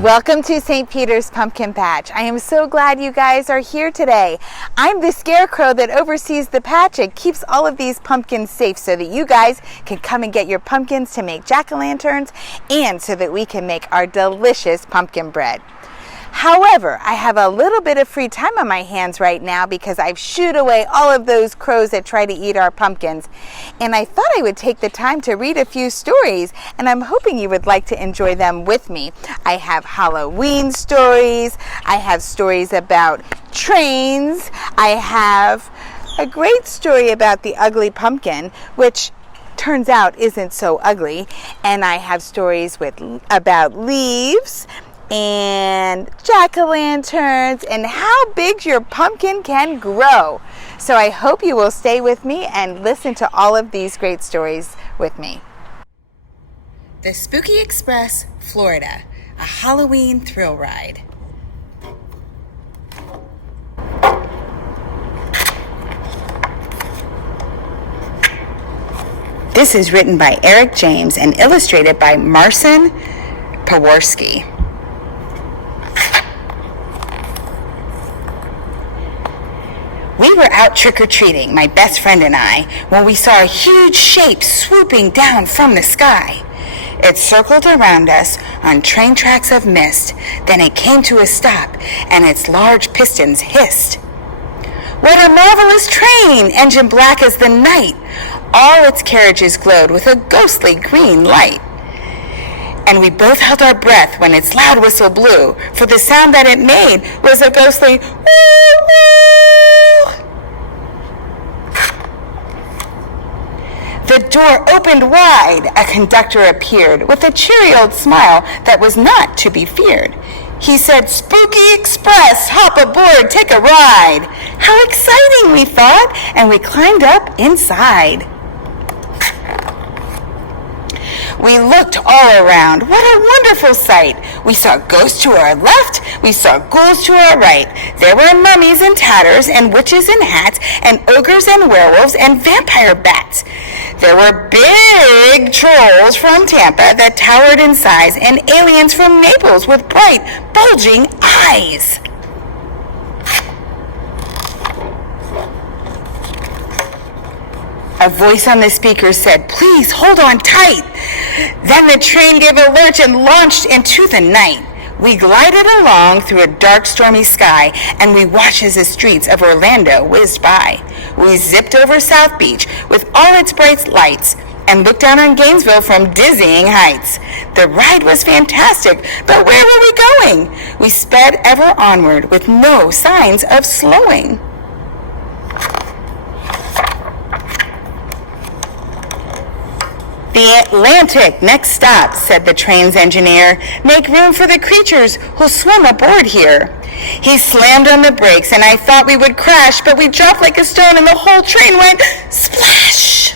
Welcome to St. Peter's Pumpkin Patch. I am so glad you guys are here today. I'm the scarecrow that oversees the patch and keeps all of these pumpkins safe so that you guys can come and get your pumpkins to make jack-o'-lanterns and so that we can make our delicious pumpkin bread. However, I have a little bit of free time on my hands right now because I've shooed away all of those crows that try to eat our pumpkins. And I thought I would take the time to read a few stories, and I'm hoping you would like to enjoy them with me. I have Halloween stories, I have stories about trains, I have a great story about the ugly pumpkin, which turns out isn't so ugly, and I have stories about leaves, and jack-o'-lanterns, and how big your pumpkin can grow. So I hope you will stay with me and listen to all of these great stories with me. The Spooky Express, Florida, a Halloween thrill ride. This is written by Eric James and illustrated by Marcin Paworski. We were out trick-or-treating, my best friend and I, when we saw a huge shape swooping down from the sky. It circled around us on train tracks of mist, then it came to a stop, and its large pistons hissed. What a marvelous train, engine black as the night! All its carriages glowed with a ghostly green light. And we both held our breath when its loud whistle blew, for the sound that it made was a ghostly woo-woo! The door opened wide. A conductor appeared with a cheery old smile that was not to be feared. He said, "Spooky Express, hop aboard, take a ride." How exciting, we thought, and we climbed up inside. We looked all around. What a wonderful sight! We saw ghosts to our left, we saw ghouls to our right. There were mummies in tatters, and witches in hats, and ogres and werewolves, and vampire bats. There were big trolls from Tampa that towered in size, and aliens from Naples with bright, bulging eyes. A voice on the speaker said, "Please hold on tight." Then the train gave a lurch and launched into the night. We glided along through a dark, stormy sky, and we watched as the streets of Orlando whizzed by. We zipped over South Beach with all its bright lights and looked down on Gainesville from dizzying heights. The ride was fantastic, but where were we going? We sped ever onward with no signs of slowing. "The Atlantic, next stop," said the train's engineer. "Make room for the creatures who'll swim aboard here." He slammed on the brakes, and I thought we would crash, but we dropped like a stone, and the whole train went splash.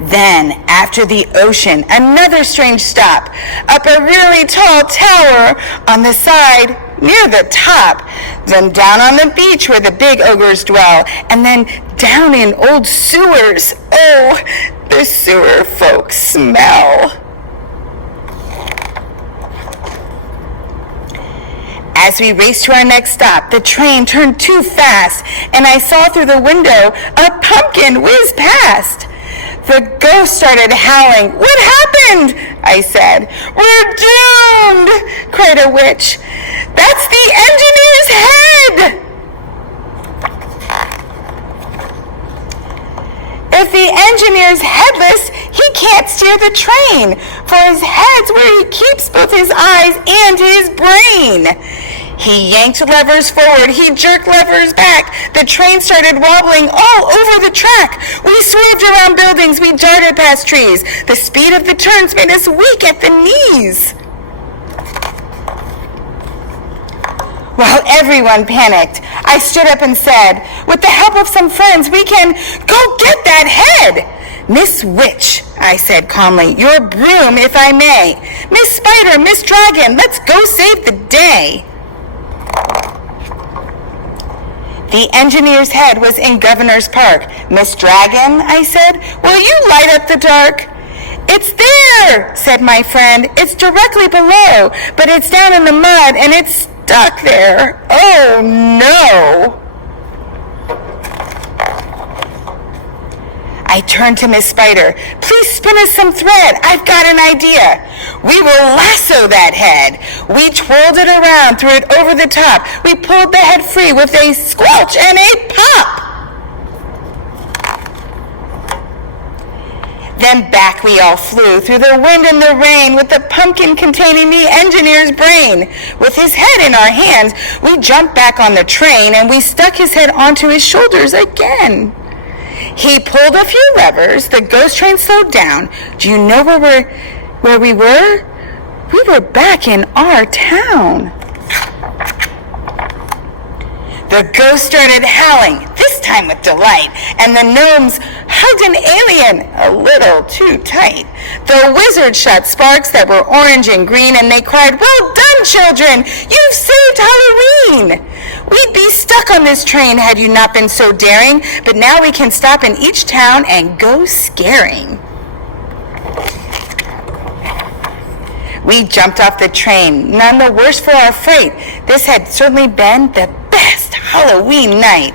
Then, after the ocean, another strange stop, up a really tall tower on the side near the top, then down on the beach where the big ogres dwell, and then down in old sewers. Oh, the sewer folks smell. As we raced to our next stop, the train turned too fast, and I saw through the window a pumpkin whiz past. The ghost started howling. "What happened?" I said. "We're doomed!" cried a witch. "That's the engineer's head!" "If the engineer's headless, he can't steer the train, for his head's where he keeps both his eyes and his brain." He yanked levers forward, he jerked levers back. The train started wobbling all over the track. We swerved around buildings, we darted past trees. The speed of the turns made us weak at the knees. While everyone panicked, I stood up and said, "With the help of some friends, we can go get that head." "Miss Witch," I said calmly, "your broom, if I may. Miss Spider, Miss Dragon, let's go save the day." The engineer's head was in Governor's Park. "Miss Dragon," I said, "will you light up the dark?" "It's there!" Here, said my friend. It's directly below, but it's down in the mud and it's stuck there. Oh no! I turned to Miss Spider. Please spin us some thread. I've got an idea. We will lasso that head. We twirled it around, threw it over the top. We pulled the head free with a squelch and a pop. Then back we all flew through the wind and the rain with the pumpkin containing the engineer's brain. With his head in our hands, we jumped back on the train and we stuck his head onto his shoulders again. He pulled a few levers, the ghost train slowed down. Do you know where we were? We were back in our town. The ghost started howling, this time with delight, and the gnomes hugged an alien a little too tight. The wizard shot sparks that were orange and green, and they cried, "Well done, children! You've saved Halloween!" We'd be stuck on this train had you not been so daring, but now we can stop in each town and go scaring. We jumped off the train, none the worse for our fright. This had certainly been the best Halloween night.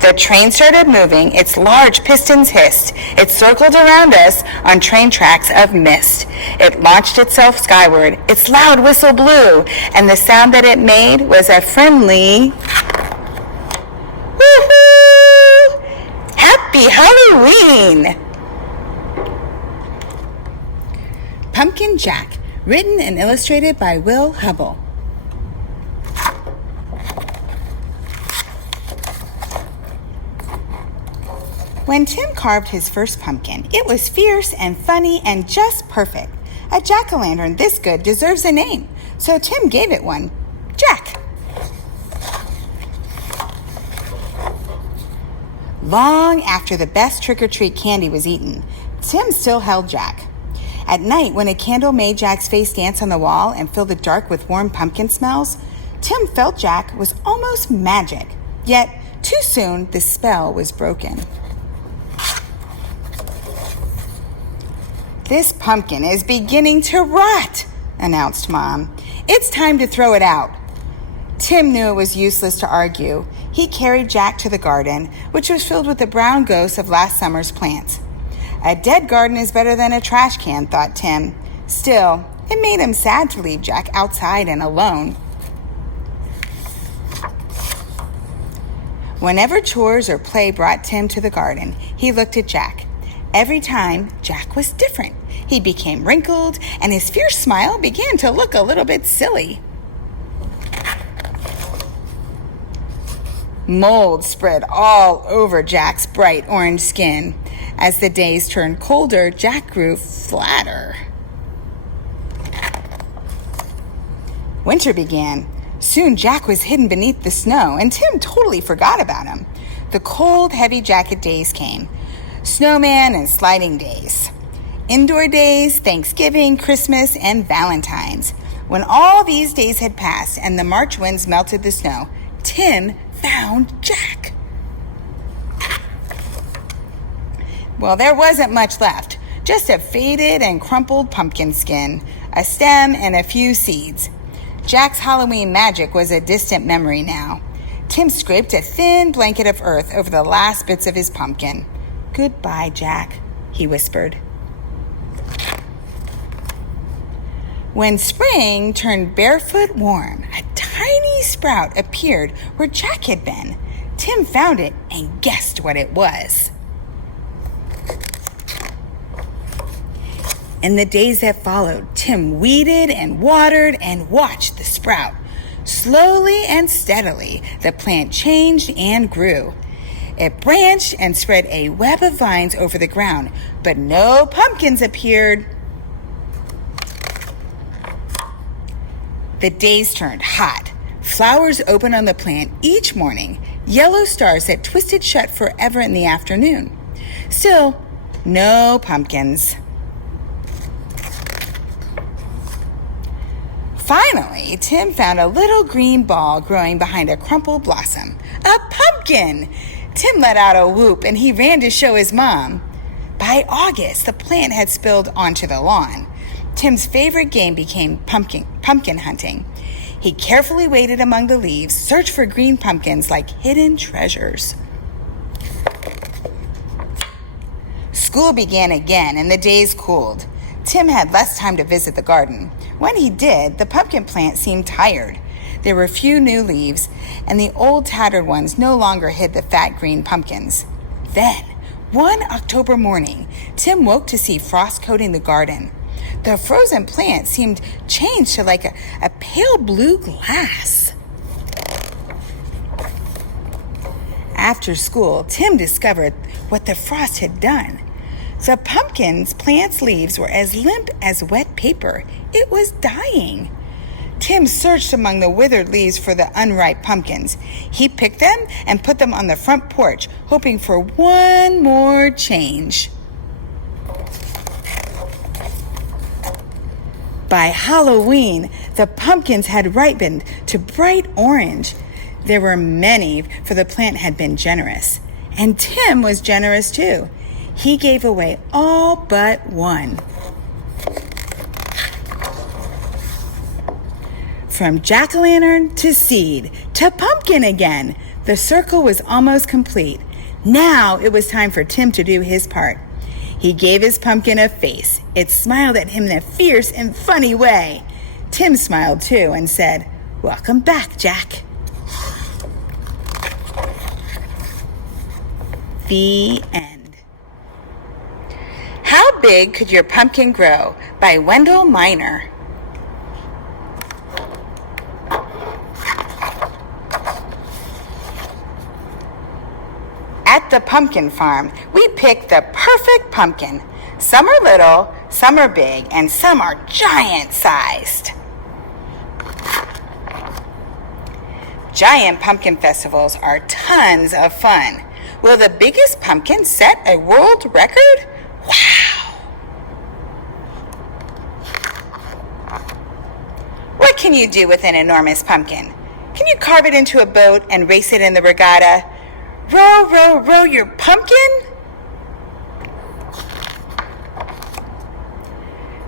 The train started moving, its large pistons hissed. It circled around us on train tracks of mist. It launched itself skyward, its loud whistle blew, and the sound that it made was a friendly woo-hoo! Happy Halloween! Pumpkin Jack, written and illustrated by Will Hubble. When Tim carved his first pumpkin, it was fierce and funny and just perfect. A jack-o'-lantern this good deserves a name, so Tim gave it one, Jack. Long after the best trick-or-treat candy was eaten, Tim still held Jack. At night, when a candle made Jack's face dance on the wall and filled the dark with warm pumpkin smells, Tim felt Jack was almost magic. Yet, too soon, the spell was broken. This pumpkin is beginning to rot, announced Mom. It's time to throw it out. Tim knew it was useless to argue. He carried Jack to the garden, which was filled with the brown ghosts of last summer's plants. A dead garden is better than a trash can, thought Tim. Still, it made him sad to leave Jack outside and alone. Whenever chores or play brought Tim to the garden, he looked at Jack. Every time, Jack was different. He became wrinkled, and his fierce smile began to look a little bit silly. Mold spread all over Jack's bright orange skin. As the days turned colder, Jack grew flatter. Winter began. Soon Jack was hidden beneath the snow, and Tim totally forgot about him. The cold, heavy jacket days came. Snowman and sliding days. Indoor days, Thanksgiving, Christmas, and Valentine's. When all these days had passed and the March winds melted the snow, Tim found Jack. Well, there wasn't much left, just a faded and crumpled pumpkin skin, a stem, and a few seeds. Jack's Halloween magic was a distant memory now. Tim scraped a thin blanket of earth over the last bits of his pumpkin. "Goodbye, Jack," he whispered. When spring turned barefoot warm, a tiny sprout appeared where Jack had been. Tim found it and guessed what it was. In the days that followed, Tim weeded and watered and watched the sprout. Slowly and steadily, the plant changed and grew. It branched and spread a web of vines over the ground, but no pumpkins appeared. The days turned hot. Flowers opened on the plant each morning, yellow stars that twisted shut forever in the afternoon. Still, no pumpkins. Finally, Tim found a little green ball growing behind a crumpled blossom. A pumpkin! Tim let out a whoop and he ran to show his mom. By August, the plant had spilled onto the lawn. Tim's favorite game became pumpkin hunting. He carefully waded among the leaves, searched for green pumpkins like hidden treasures. School began again and the days cooled. Tim had less time to visit the garden. When he did, the pumpkin plant seemed tired. There were few new leaves, and the old tattered ones no longer hid the fat green pumpkins. Then, one October morning, Tim woke to see frost coating the garden. The frozen plant seemed changed to like a pale blue glass. After school, Tim discovered what the frost had done. The pumpkin's plant's leaves were as limp as wet paper. It was dying. Tim searched among the withered leaves for the unripe pumpkins. He picked them and put them on the front porch, hoping for one more change. By Halloween, the pumpkins had ripened to bright orange. There were many, for the plant had been generous. And Tim was generous too. He gave away all but one. From jack-o'-lantern to seed to pumpkin again, the circle was almost complete. Now it was time for Tim to do his part. He gave his pumpkin a face. It smiled at him in a fierce and funny way. Tim smiled too and said, "Welcome back, Jack." The end. How Big Could Your Pumpkin Grow? By Wendell Miner. At the pumpkin farm, we pick the perfect pumpkin. Some are little, some are big, and some are giant-sized. Giant pumpkin festivals are tons of fun. Will the biggest pumpkin set a world record? Wow! What can you do with an enormous pumpkin? Can you carve it into a boat and race it in the regatta? Row, row, row your pumpkin?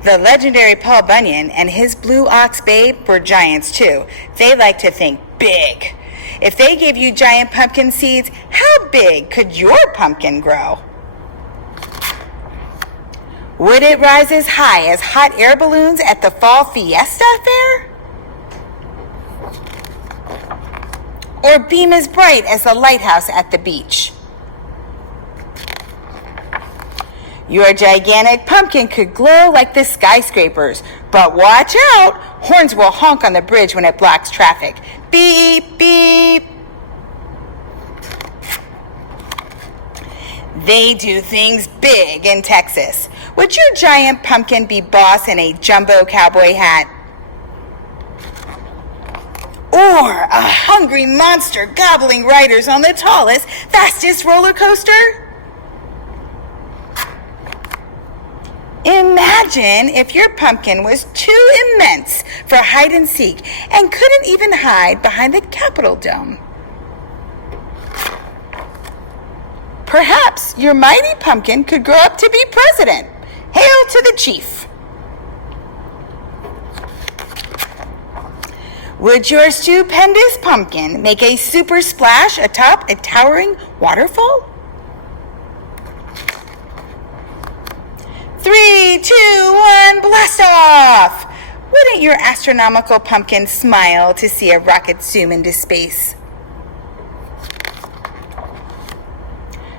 The legendary Paul Bunyan and his blue ox babe were giants too. They like to think big. If they gave you giant pumpkin seeds, how big could your pumpkin grow? Would it rise as high as hot air balloons at the fall fiesta fair? Or beam as bright as the lighthouse at the beach? Your gigantic pumpkin could glow like the skyscrapers, but watch out! Horns will honk on the bridge when it blocks traffic. Beep, beep! They do things big in Texas. Would your giant pumpkin be boss in a jumbo cowboy hat? Or a hungry monster gobbling riders on the tallest, fastest roller coaster? Imagine if your pumpkin was too immense for hide and seek and couldn't even hide behind the Capitol dome. Perhaps your mighty pumpkin could grow up to be president. Hail to the chief. Would your stupendous pumpkin make a super splash atop a towering waterfall? 3, 2, 1, blast off! Wouldn't your astronomical pumpkin smile to see a rocket zoom into space?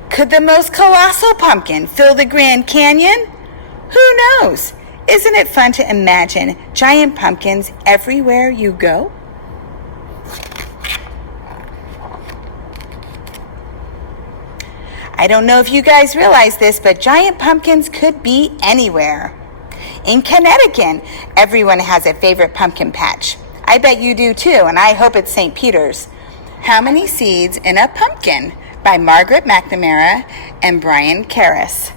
Could the most colossal pumpkin fill the Grand Canyon? Who knows? Isn't it fun to imagine giant pumpkins everywhere you go? I don't know if you guys realize this, but giant pumpkins could be anywhere. In Connecticut, everyone has a favorite pumpkin patch. I bet you do too, and I hope it's St. Peter's. How Many Seeds in a Pumpkin? By Margaret McNamara and Brian Karras.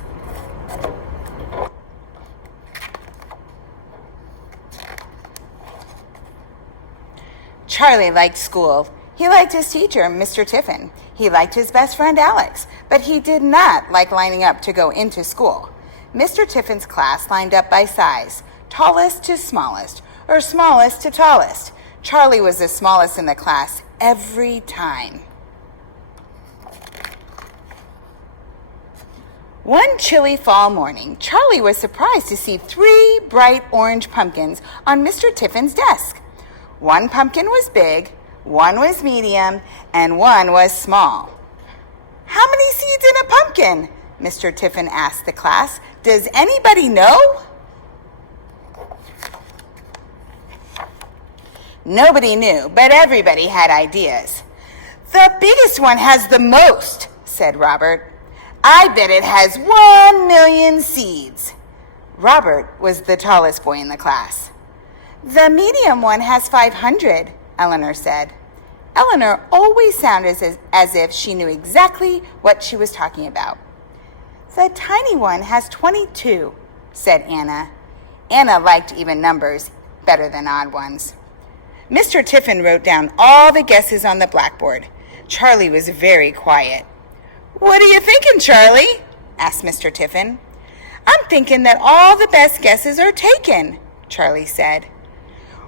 Charlie liked school. He liked his teacher, Mr. Tiffin. He liked his best friend, Alex, but he did not like lining up to go into school. Mr. Tiffin's class lined up by size, tallest to smallest, or smallest to tallest. Charlie was the smallest in the class every time. One chilly fall morning, Charlie was surprised to see 3 bright orange pumpkins on Mr. Tiffin's desk. One pumpkin was big, one was medium, and one was small. "How many seeds in a pumpkin?" Mr. Tiffin asked the class. "Does anybody know?" Nobody knew, but everybody had ideas. "The biggest one has the most," said Robert. "I bet it has 1,000,000 seeds." Robert was the tallest boy in the class. "The medium one has 500, Eleanor said. Eleanor always sounded as if she knew exactly what she was talking about. "The tiny one has 22, said Anna. Anna liked even numbers better than odd ones. Mr. Tiffin wrote down all the guesses on the blackboard. Charlie was very quiet. "What are you thinking, Charlie?" asked Mr. Tiffin. "I'm thinking that all the best guesses are taken," Charlie said.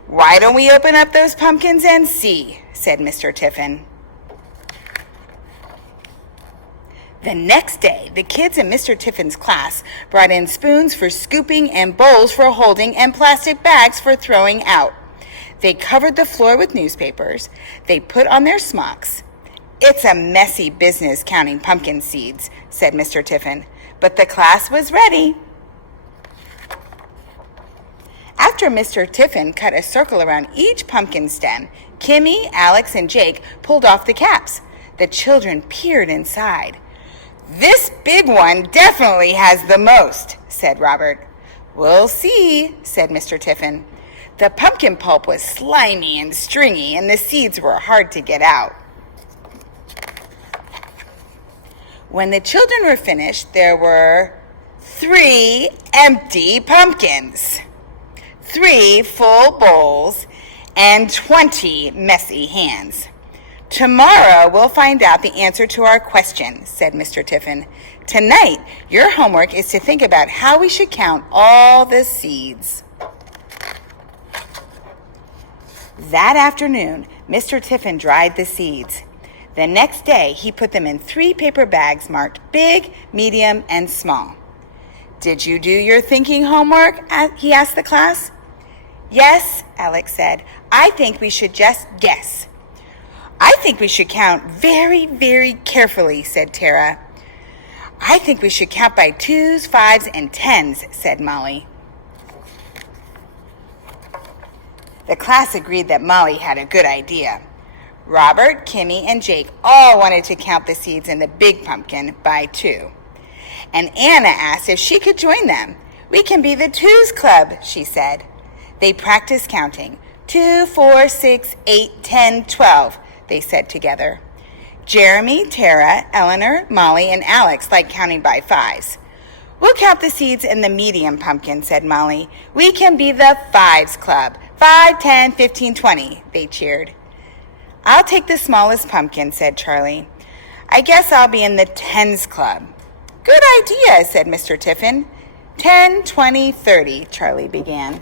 "Why don't we open up those pumpkins and see?" said Mr. Tiffin. The next day, the kids in Mr. Tiffin's class brought in spoons for scooping and bowls for holding and plastic bags for throwing out. They covered the floor with newspapers. They put on their smocks. "It's a messy business counting pumpkin seeds," said Mr. Tiffin, but the class was ready. After Mr. Tiffin cut a circle around each pumpkin stem, Kimmy, Alex, and Jake pulled off the caps. The children peered inside. "This big one definitely has the most," said Robert. "We'll see," said Mr. Tiffin. The pumpkin pulp was slimy and stringy, and the seeds were hard to get out. When the children were finished, there were 3 empty pumpkins, 3 full bowls, and 20 messy hands. "Tomorrow we'll find out the answer to our question," said Mr. Tiffin. "Tonight, your homework is to think about how we should count all the seeds." That afternoon, Mr. Tiffin dried the seeds. The next day, he put them in 3 paper bags marked big, medium, and small. "Did you do your thinking homework?" he asked the class. "Yes," Alex said. "I think we should just guess." "I think we should count very, very carefully," said Tara. "I think we should count by 2s, 5s, and 10s, said Molly. The class agreed that Molly had a good idea. Robert, Kimmy, and Jake all wanted to count the seeds in the big pumpkin by 2. And Anna asked if she could join them. "We can be the 2s club," she said. They practiced counting. 2, 4, 6, 8, 10, 12, they said together. Jeremy, Tara, Eleanor, Molly, and Alex liked counting by 5s. "We'll count the seeds in the medium pumpkin," said Molly. "We can be the 5s club. 5, 10, 15, 20, they cheered. "I'll take the smallest pumpkin," said Charlie. "I guess I'll be in the 10s club." "Good idea," said Mr. Tiffin. 10, 20, 30, Charlie began.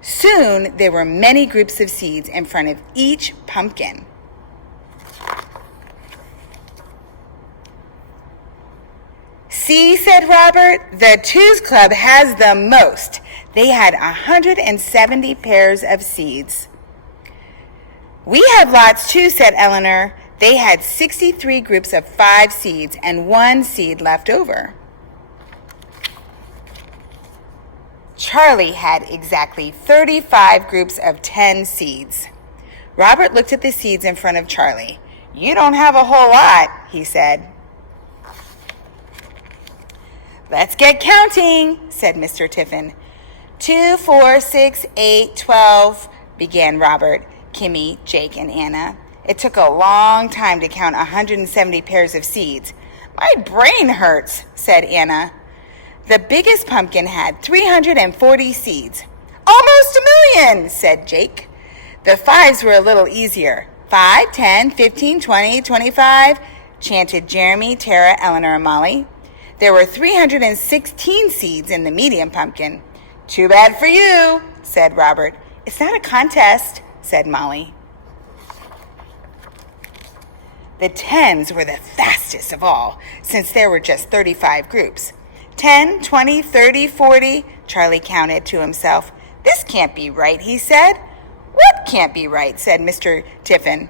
Soon there were many groups of seeds in front of each pumpkin. "See," said Robert, "the 2s club has the most. They had 170 pairs of seeds." "We have lots too," said Eleanor. They had 63 groups of 5 seeds and 1 seed left over. Charlie had exactly 35 groups of 10 seeds. Robert looked at the seeds in front of Charlie. "You don't have a whole lot," he said. "Let's get counting," said Mr. Tiffin. 2, 4, 6, 8, 12, began Robert, Kimmy, Jake, and Anna. It took a long time to count 170 pairs of seeds. "My brain hurts," said Anna. The biggest pumpkin had 340 seeds. "Almost 1,000,000, said Jake. The fives were a little easier. 5, 10, 15, 20, 25, chanted Jeremy, Tara, Eleanor, and Molly. There were 316 seeds in the medium pumpkin. Too bad for you, said Robert. It's not a contest, said Molly. The 10s were the fastest of all, since there were just 35 groups. 10, 20, 30, 40, Charlie counted to himself. This can't be right, he said. What can't be right, said Mr. Tiffin.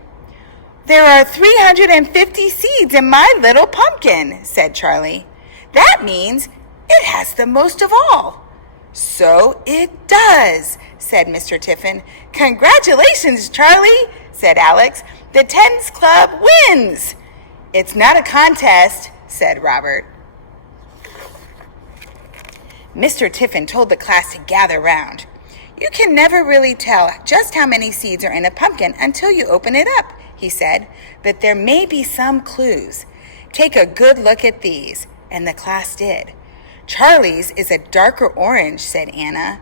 There are 350 seeds in my little pumpkin, said Charlie. That means it has the most of all. So it does, said Mr. Tiffin. Congratulations, Charlie, said Alex. The Tens Club wins. It's not a contest, said Robert. Mr. Tiffin told the class to gather round. You can never really tell just how many seeds are in a pumpkin until you open it up, he said, but there may be some clues. Take a good look at these, and the class did. Charlie's is a darker orange, said Anna.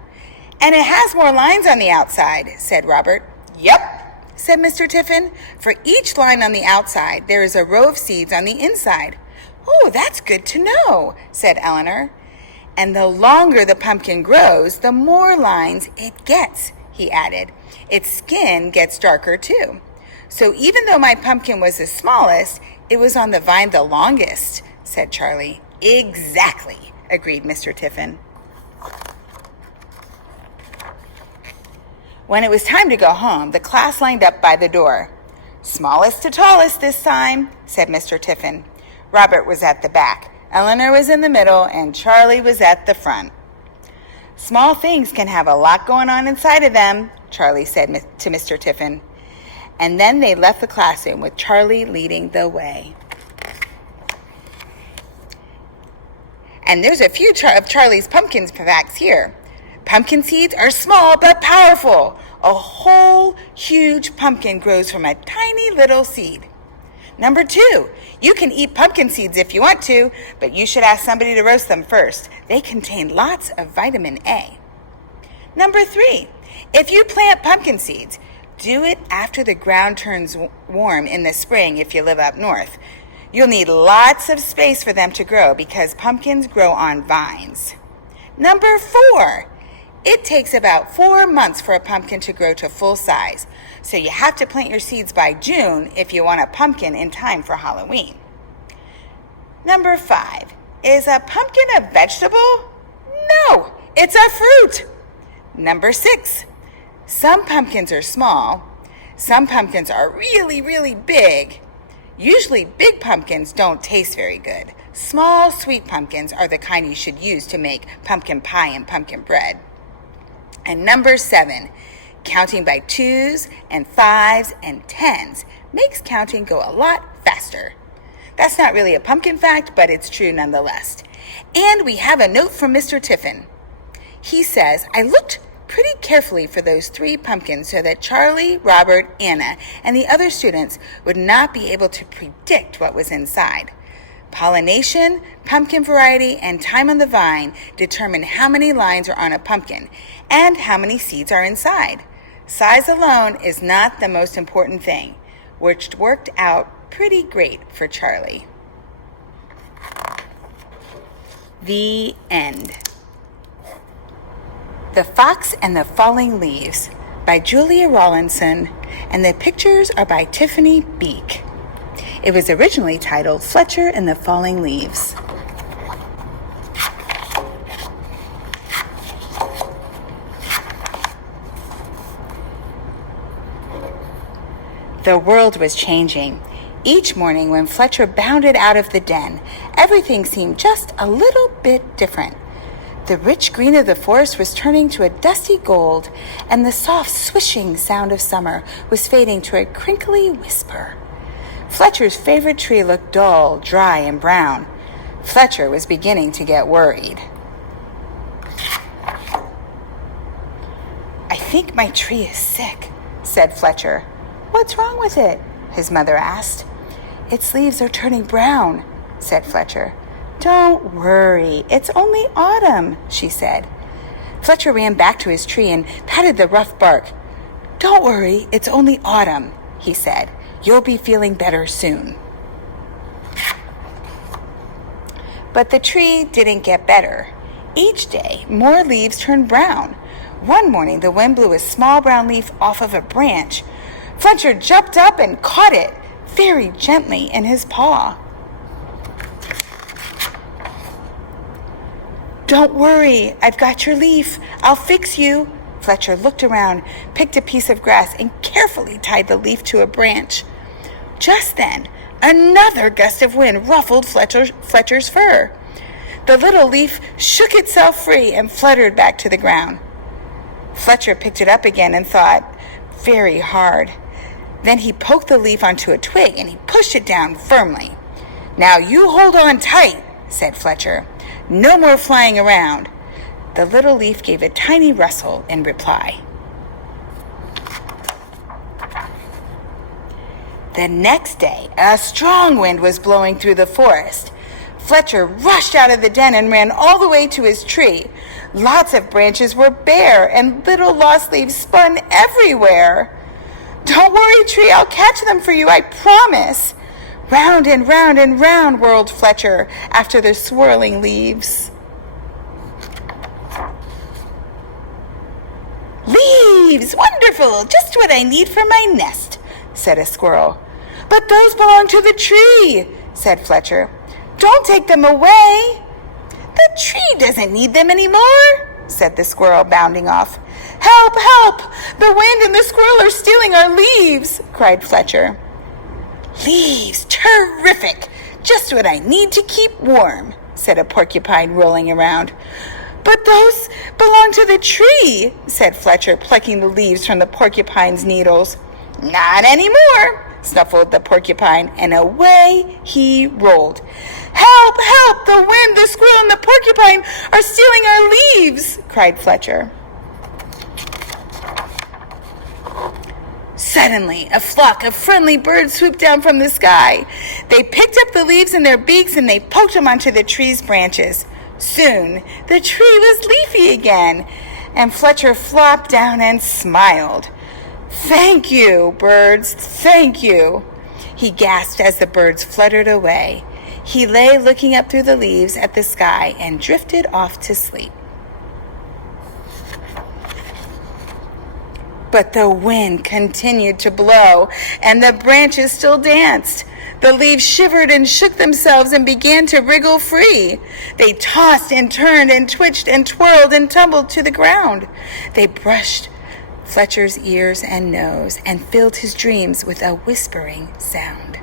And it has more lines on the outside, said Robert. Yep, said Mr. Tiffin. For each line on the outside, there is a row of seeds on the inside. Oh, that's good to know, said Eleanor. And the longer the pumpkin grows, the more lines it gets, he added. Its skin gets darker too. So even though my pumpkin was the smallest, it was on the vine the longest, said Charlie. Exactly, agreed Mr. Tiffin. When it was time to go home, the class lined up by the door. Smallest to tallest this time, said Mr. Tiffin. Robert was at the back. Eleanor was in the middle, and Charlie was at the front. Small things can have a lot going on inside of them, Charlie said to Mr. Tiffin. And then they left the classroom with Charlie leading the way. And there's a few of Charlie's pumpkin facts here. Pumpkin seeds are small but powerful. A whole huge pumpkin grows from a tiny little seed. Number 2, you can eat pumpkin seeds if you want to, but you should ask somebody to roast them first. They contain lots of vitamin A. Number 3, if you plant pumpkin seeds, do it after the ground turns warm in the spring if you live up north. You'll need lots of space for them to grow because pumpkins grow on vines. Number 4, it takes about 4 months for a pumpkin to grow to full size. So you have to plant your seeds by June if you want a pumpkin in time for Halloween. Number 5, is a pumpkin a vegetable? No, it's a fruit. Number 6, some pumpkins are small. Some pumpkins are really, really big. Usually big pumpkins don't taste very good. Small, sweet pumpkins are the kind you should use to make pumpkin pie and pumpkin bread. And number 7, counting by 2s and 5s and 10s makes counting go a lot faster. That's not really a pumpkin fact, but it's true nonetheless. And we have a note from Mr. Tiffin. He says, I looked pretty carefully for those 3 pumpkins so that Charlie, Robert, Anna, and the other students would not be able to predict what was inside. Pollination, pumpkin variety, and time on the vine determine how many lines are on a pumpkin and how many seeds are inside. Size alone is not the most important thing, which worked out pretty great for Charlie. The end. The Fox and the Falling Leaves by Julia Rawlinson, and the pictures are by Tiffany Beek. It was originally titled Fletcher and the Falling Leaves. The world was changing. Each morning when Fletcher bounded out of the den, everything seemed just a little bit different. The rich green of the forest was turning to a dusty gold, and the soft swishing sound of summer was fading to a crinkly whisper. Fletcher's favorite tree looked dull, dry, and brown. Fletcher was beginning to get worried. I think my tree is sick, said Fletcher. What's wrong with it? His mother asked. Its leaves are turning brown, said Fletcher. Don't worry, it's only autumn, she said. Fletcher ran back to his tree and patted the rough bark. "Don't worry, it's only autumn," he said. "You'll be feeling better soon." But the tree didn't get better. Each day, more leaves turned brown. One morning, the wind blew a small brown leaf off of a branch. Fletcher jumped up and caught it very gently in his paw. "Don't worry, I've got your leaf. I'll fix you." Fletcher looked around, picked a piece of grass, and carefully tied the leaf to a branch. Just then, another gust of wind ruffled Fletcher's fur. The little leaf shook itself free and fluttered back to the ground. Fletcher picked it up again and thought very hard. Then he poked the leaf onto a twig and he pushed it down firmly. "Now you hold on tight," said Fletcher. "No more flying around." The little leaf gave a tiny rustle in reply. The next day, a strong wind was blowing through the forest. Fletcher rushed out of the den and ran all the way to his tree. Lots of branches were bare and little lost leaves spun everywhere. "Don't worry, tree, I'll catch them for you, I promise." Round and round and round whirled Fletcher after the swirling leaves. "Leaves! Wonderful! Just what I need for my nest," said a squirrel. "But those belong to the tree," said Fletcher. "Don't take them away." "The tree doesn't need them anymore," said the squirrel, bounding off. "Help! Help! The wind and the squirrel are stealing our leaves," cried Fletcher. "Leaves! Terrific! Just what I need to keep warm," said a porcupine, rolling around. "But those belong to the tree," said Fletcher, plucking the leaves from the porcupine's needles. "Not anymore," snuffled the porcupine, and away he rolled. "Help! Help! The wind, the squirrel, and the porcupine are stealing our leaves," cried Fletcher. Suddenly, a flock of friendly birds swooped down from the sky. They picked up the leaves in their beaks and they poked them onto the tree's branches. Soon, the tree was leafy again, and Fletcher flopped down and smiled. "Thank you, birds, thank you," he gasped as the birds fluttered away. He lay looking up through the leaves at the sky and drifted off to sleep. But the wind continued to blow, and the branches still danced. The leaves shivered and shook themselves and began to wriggle free. They tossed and turned and twitched and twirled and tumbled to the ground. They brushed Fletcher's ears and nose and filled his dreams with a whispering sound.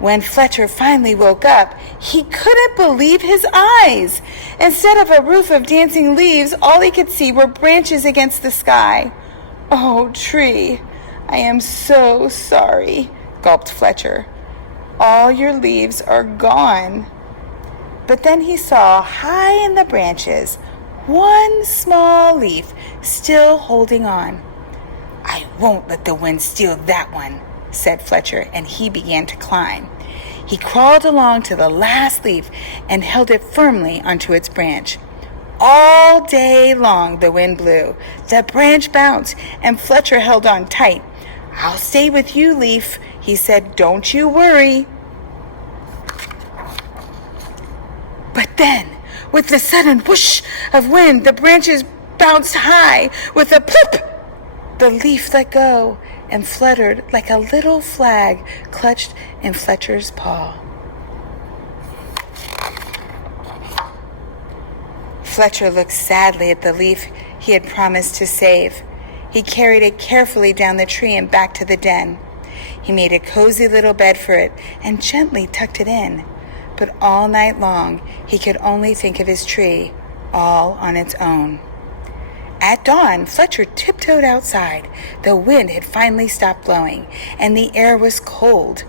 When Fletcher finally woke up, he couldn't believe his eyes. Instead of a roof of dancing leaves, all he could see were branches against the sky. "Oh, tree, I am so sorry," gulped Fletcher. "All your leaves are gone." But then he saw high in the branches one small leaf still holding on. "I won't let the wind steal that one," said Fletcher, and he began to climb. He crawled along to the last leaf and held it firmly onto its branch. All day long the wind blew. The branch bounced, and Fletcher held on tight. "I'll stay with you, leaf," he said. "Don't you worry." But then, with the sudden whoosh of wind, the branches bounced high. With a plop, the leaf let go and fluttered like a little flag clutched in Fletcher's paw. Fletcher looked sadly at the leaf he had promised to save. He carried it carefully down the tree and back to the den. He made a cozy little bed for it and gently tucked it in. But all night long he could only think of his tree, all on its own. At dawn, Fletcher tiptoed outside. The wind had finally stopped blowing, and the air was cold.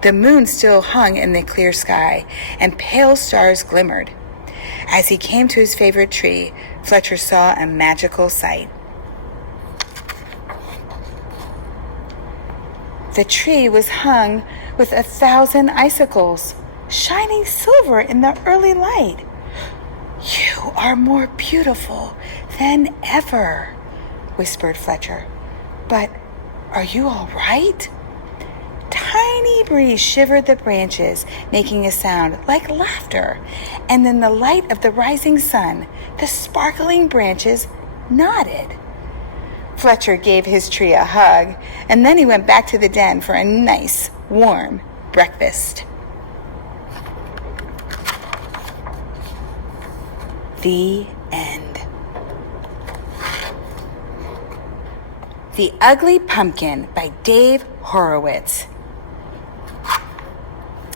The moon still hung in the clear sky, and pale stars glimmered. As he came to his favorite tree, Fletcher saw a magical sight. The tree was hung with 1,000 icicles, shining silver in the early light. "You are more beautiful than ever," whispered Fletcher. "But are you all right?" Tiny breeze shivered the branches, making a sound like laughter, and in the light of the rising sun, the sparkling branches nodded. Fletcher gave his tree a hug, and then he went back to the den for a nice, warm breakfast. The end. The Ugly Pumpkin by Dave Horowitz.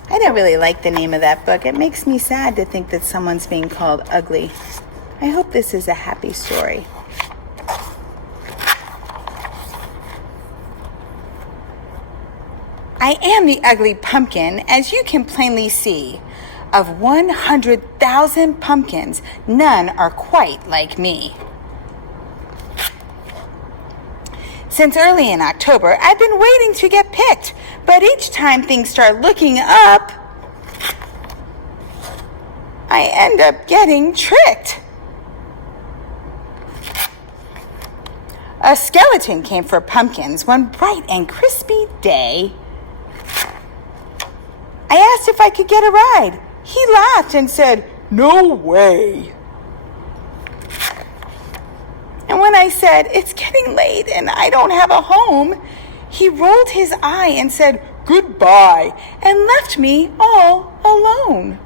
I don't really like the name of that book. It makes me sad to think that someone's being called ugly. I hope this is a happy story. I am the ugly pumpkin, as you can plainly see. Of 100,000 pumpkins, none are quite like me. Since early in October, I've been waiting to get picked, but each time things start looking up, I end up getting tricked. A skeleton came for pumpkins one bright and crispy day. I asked if I could get a ride. He laughed and said, "No way." And when I said, "It's getting late and I don't have a home," he rolled his eye and said, "Goodbye," and left me all alone.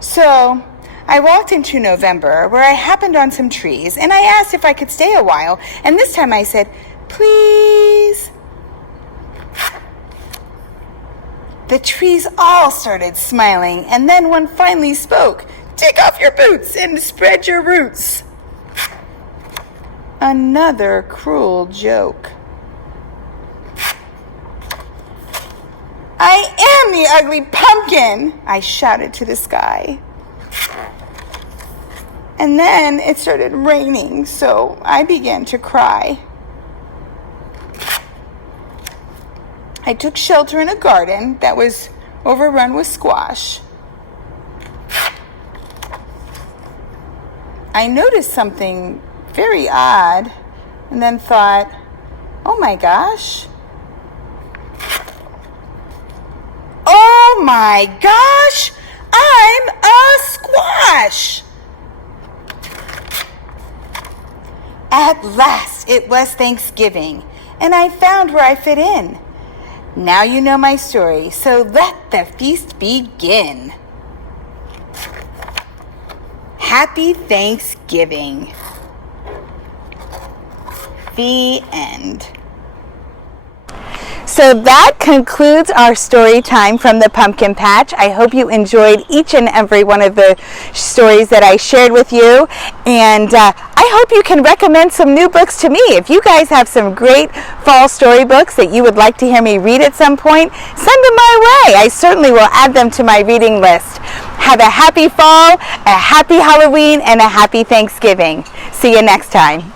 So I walked into November, where I happened on some trees, and I asked if I could stay a while, and this time I said, "Please." The trees all started smiling, and then one finally spoke. "Take off your boots and spread your roots." Another cruel joke. "I am the ugly pumpkin," I shouted to the sky. And then it started raining, so I began to cry. I took shelter in a garden that was overrun with squash. I noticed something very odd and then thought, "Oh my gosh. Oh my gosh, I'm a squash!" At last it was Thanksgiving, and I found where I fit in. Now you know my story, so let the feast begin. Happy Thanksgiving. The end. So that concludes our story time from the Pumpkin Patch. I hope you enjoyed each and every one of the stories that I shared with you. And I hope you can recommend some new books to me. If you guys have some great fall storybooks that you would like to hear me read at some point, send them my way. I certainly will add them to my reading list. Have a happy fall, a happy Halloween, and a happy Thanksgiving. See you next time.